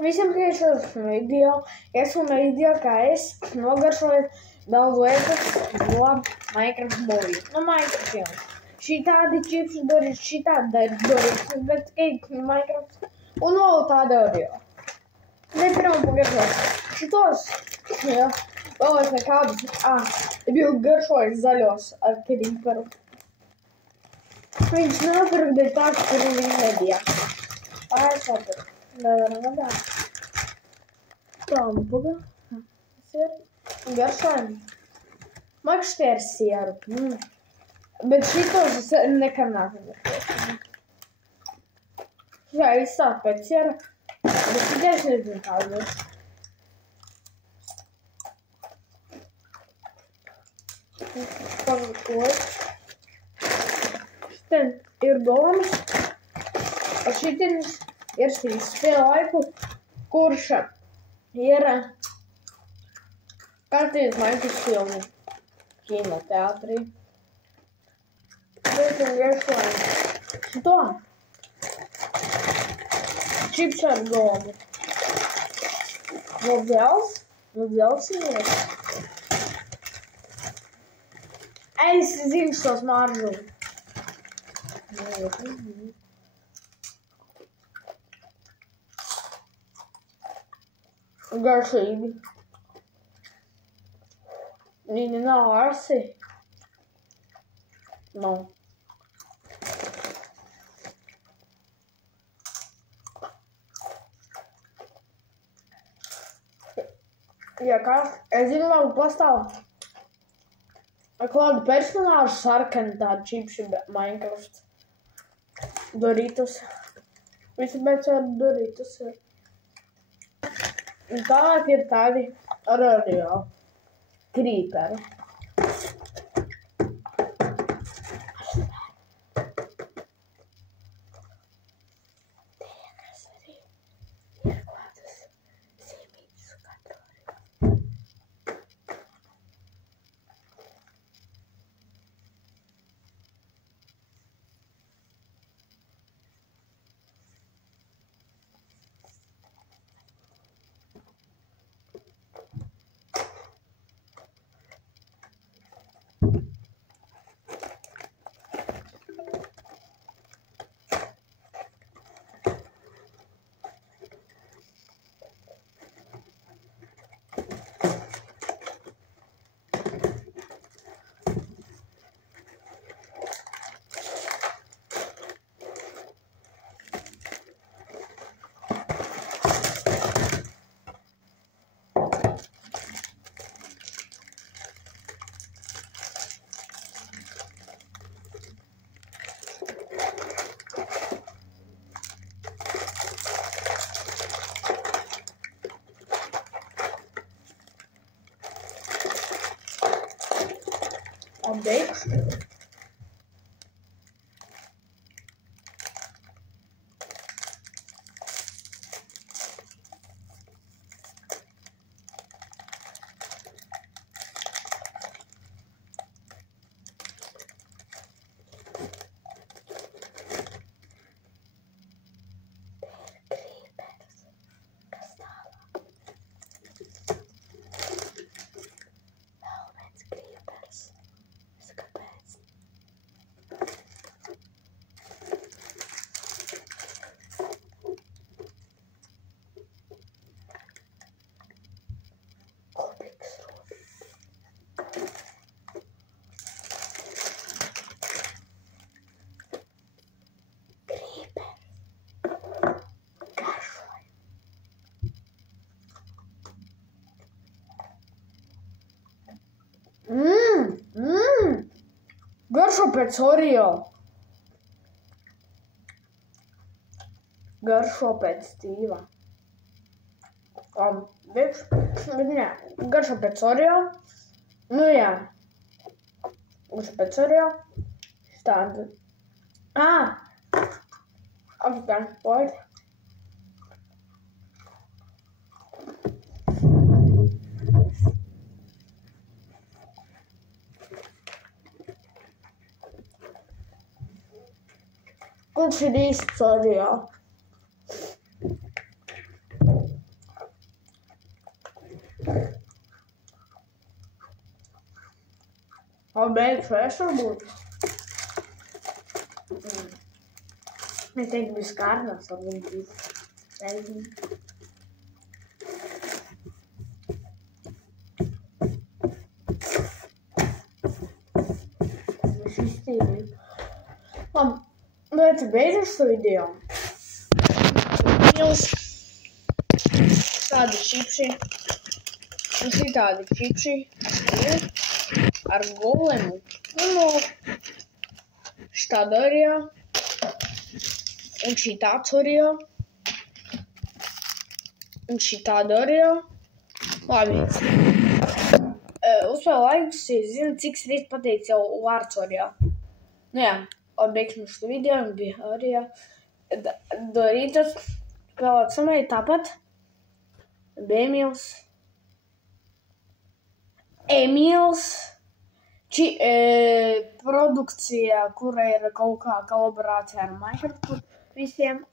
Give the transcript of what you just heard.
Visiem priekšrošu video, kā es nogaršoju daudz lietas no Minecraft movie. No Minecraft filmas. Šī tādi čipsi Doritos, šī tāda Doritos, bet Minecraft un vēl tāda audio. Ne pirmā pagaršoju. Šitos, jā, vēl es nekādus, biju garšojis zaļos ar krīperu. Viņš nopirka dēļ tā, ka tur viņa nebija. Es nopirku. Nevaram gadāt. Pampuga. Tas ir garšojumi. Makšķi tie ir sieru. Bet šitos es nekad neesmu garšojis. Jā, izsāk pēc sieru. Bet tikai es nezinu kādu. Pagakoju. Šitien ir golems. A šitien ir šīs spēle laiku, kurš ir kārtības Minecraft filmu kinoteātrī. Bet un garšojumi. Šito. Čips ar golemu. No dzels ir. Es zinu šo smaržu. Garšīgi. Viņi nav arsi. No. Ja kā, es zinu, labi pastāv. Kādu personāžu sarkani tādi čipši Minecraft. Doritos. Visi pēc Doritos ir. Un tālāk ir tādi ar audio. Krīperi. Tiekas arī ir kādas zīmītas katru. Beigšu. Garšo pēc Oreo. Garšo pēc Stīva. Bet jā, garšo pēc Oreo. Nu jā. Garšo pēc Oreo. Tāda. Apstān, poļi. Kurš ir īsts Oreo? beigšu es varbūt. Es teiktu, bez kārnās varbūt būtu. Nezinu. Es iztīrīju. Labi, bet beidzam šo video. Tādi čipši. Un šitādi čipši. Ar golemu. Un šitādi arī. Un šitāds arī. Un šitādi arī. Labi. Uzspēl laikus, ja zinu, cik rīt pateikt jau vārds arī. Nu jā, beigsim šo video, un bija arī. Do rīta spēlēt samēji tāpat. Bija Emīls. Produkcija, kura ir kaut kā kolaborācija ar Minecraft visiem.